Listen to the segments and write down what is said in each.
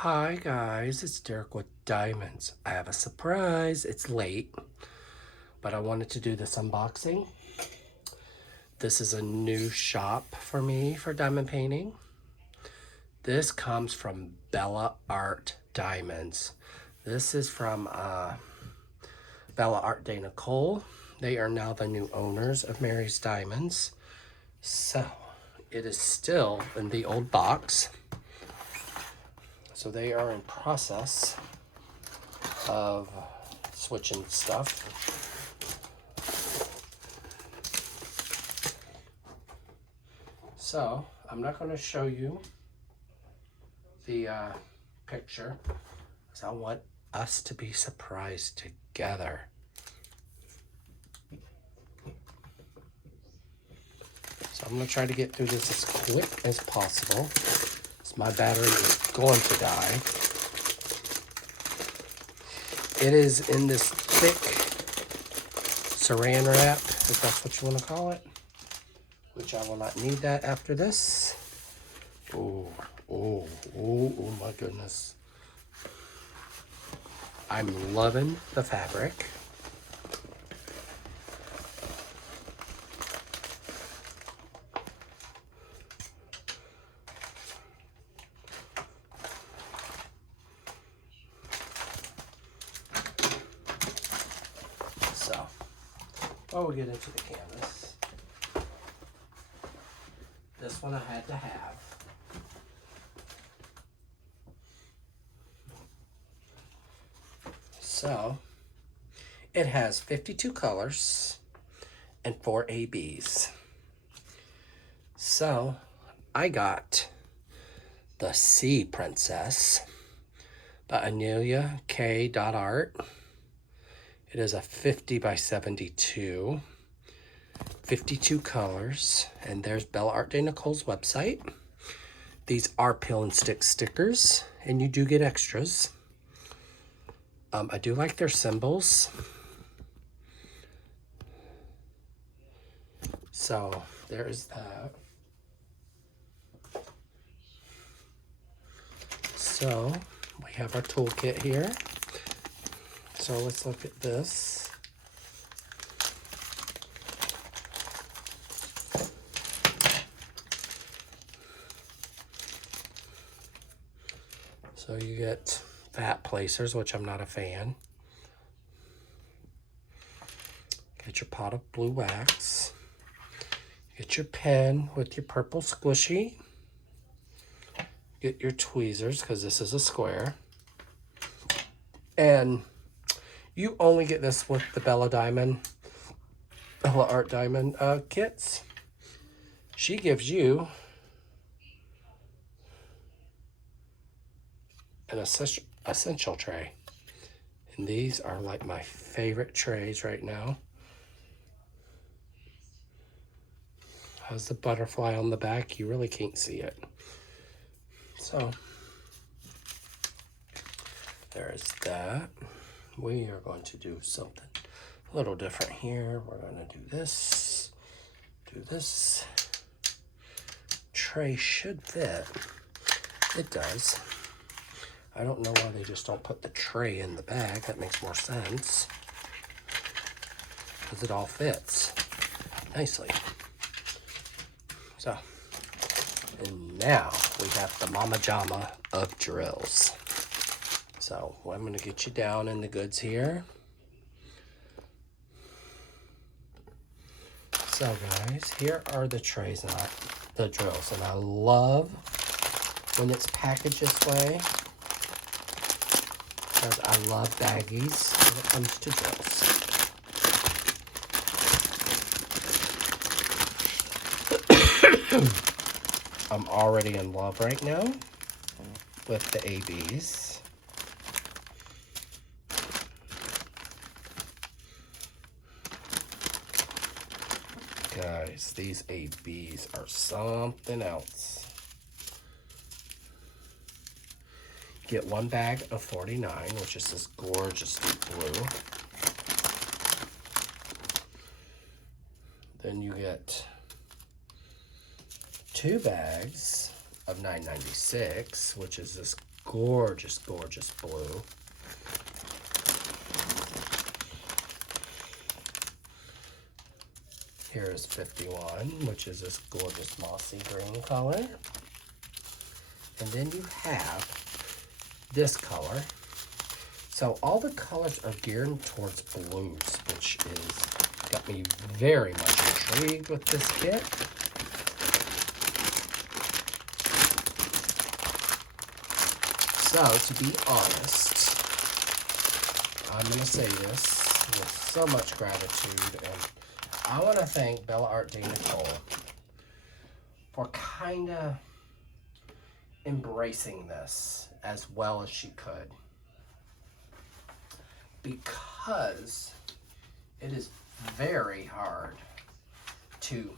Hi guys, it's Derek with Diamonds. I have a surprise. It's late, but I wanted to do this unboxing. This is a new shop for me for diamond painting. This comes from Bella Art Diamonds. This is from Bella Art de Nicole. They are now the new owners of Mary's Diamonds. So it is still in the old box. So they are in process of switching stuff. So I'm not going to show you the picture because I want us to be surprised together. So I'm going to try to get through this as quick as possible. So my battery is going to die. It is in this thick saran wrap, if that's what you want to call it, which I will not need that after this. Oh my goodness. I'm loving the fabric. So, before we get into the canvas, this one I had to have. So, it has 52 colors and 4 ABs. So, I got the Sea Princess by Anelia K. Art. It is a 50 by 72, 52 colors, and there's Bella Art de Nicole's website. These are peel and stick stickers, and you do get extras. I do like their symbols. So there's that. So we have our toolkit here. So let's look at this. So you get fat placers, which I'm not a fan. Get your pot of blue wax. Get your pen with your purple squishy. Get your tweezers, because this is a square. And you only get this with the Bella Art Diamond kits. She gives you an essential tray. And these are like my favorite trays right now. Has the butterfly on the back. You really can't see it. So there's that. We are going to do something a little different here. We're going to do this. Tray should fit. It does. I don't know why they just don't put the tray in the bag. That makes more sense. Because it all fits nicely. So, and now we have the Mama Jama of drills. So I'm going to get you down in the goods here. So guys, here are the trays and the drills. And I love when it's packaged this way, because I love baggies when it comes to drills. I'm already in love right now with the ABs. Guys, these ABs are something else. You get one bag of 49, which is this gorgeous deep blue. Then you get 2 bags of $9.96, which is this gorgeous, gorgeous blue. Here's 51, which is this gorgeous mossy green color. And then you have this color. So all the colors are geared towards blues, which is got me very much intrigued with this kit. So to be honest, I'm going to say this with so much gratitude, and I want to thank Bella Art de Nicole for kind of embracing this as well as she could, because it is very hard to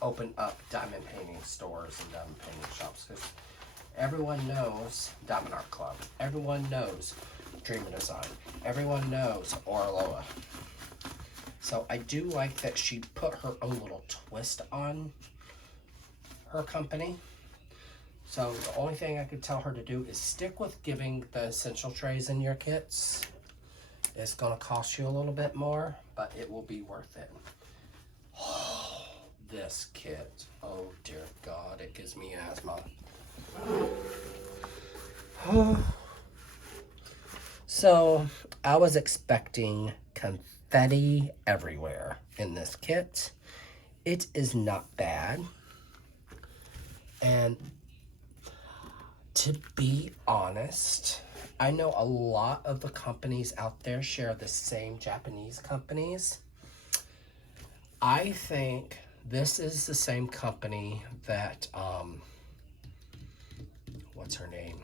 open up diamond painting stores and diamond painting shops, because everyone knows Diamond Art Club, everyone knows Dream of Design, everyone knows Orloa. So I do like that she put her own little twist on her company. So the only thing I could tell her to do is stick with giving the essential trays in your kits. It's gonna cost you a little bit more, but it will be worth it. Oh, this kit, oh dear God, it gives me asthma. So I was expecting confetti everywhere in this kit. It is not bad. And to be honest, I know a lot of the companies out there share the same Japanese companies. I think this is the same company that, what's her name?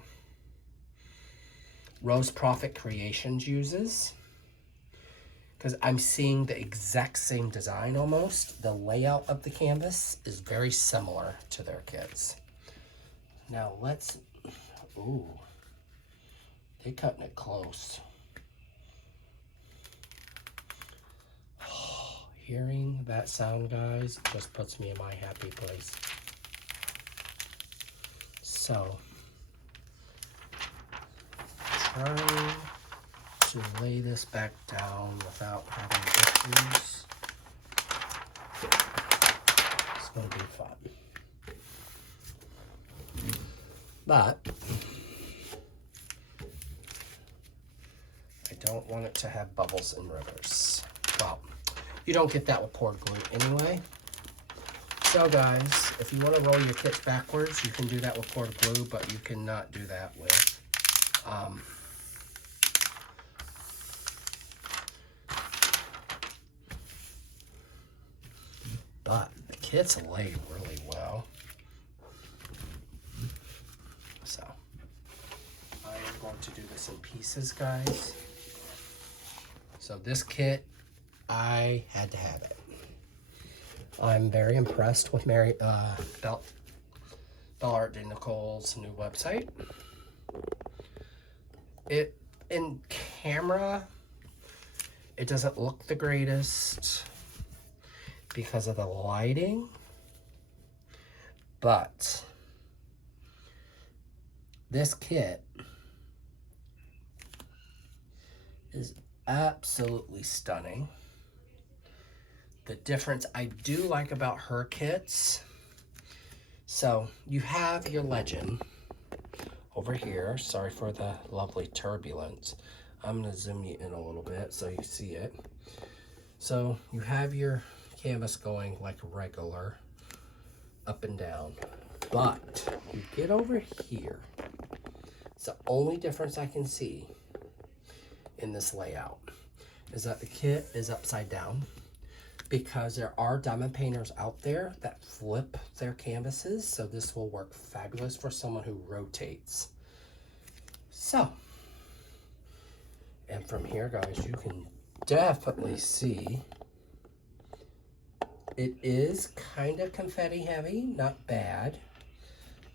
Rose Profit Creations uses. Because I'm seeing the exact same design almost. The layout of the canvas is very similar to their kits. Now let's, ooh, they're cutting it close. Hearing that sound, guys, just puts me in my happy place. So, trying to lay this back down without having issues. It's going to be fun. But I don't want it to have bubbles and rivers. Well, you don't get that with poured glue anyway. So guys, if you want to roll your kits backwards, you can do that with poured glue, but you cannot do that with but the kits lay really well. So I am going to do this in pieces, guys. So this kit, I had to have it. I'm very impressed with Bella Art de Nicole's new website. It in camera, it doesn't look the greatest because of the lighting, but this kit is absolutely stunning. The difference I do like about her kits, so you have your legend over here. Sorry for the lovely turbulence. I'm gonna zoom you in a little bit so you see it. So you have your canvas going like regular, up and down. But you get over here, it's the only difference I can see in this layout is that the kit is upside down, because there are diamond painters out there that flip their canvases, so this will work fabulous for someone who rotates. So, and from here, guys, you can definitely see it is kind of confetti heavy, not bad.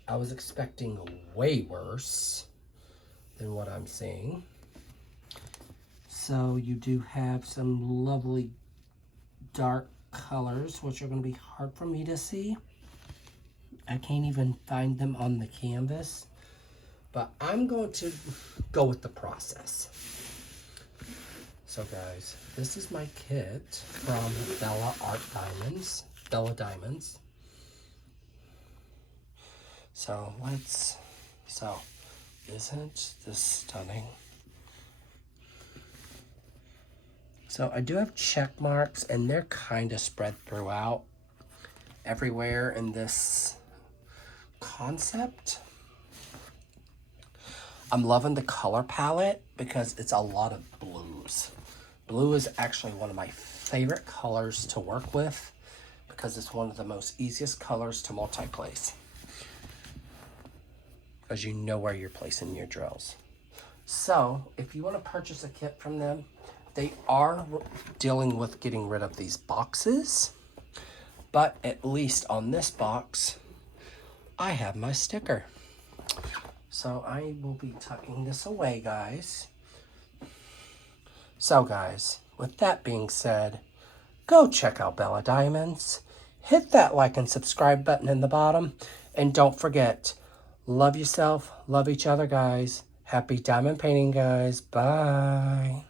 I was expecting way worse than what I'm seeing. So you do have some lovely dark colors, which are going to be hard for me to see. I can't even find them on the canvas. but I'm going to go with the process. So guys, this is my kit from Bella Diamonds. So isn't this stunning? So I do have check marks, and they're kind of spread throughout everywhere in this concept. I'm loving the color palette because it's a lot of blues. Blue is actually one of my favorite colors to work with because it's one of the most easiest colors to multi-place, because you know where you're placing your drills. So if you want to purchase a kit from them, they are dealing with getting rid of these boxes, but at least on this box, I have my sticker. So I will be tucking this away, guys. So guys, with that being said, go check out Bella Diamonds. Hit that like and subscribe button in the bottom. And don't forget, love yourself, love each other, guys. Happy diamond painting, guys. Bye.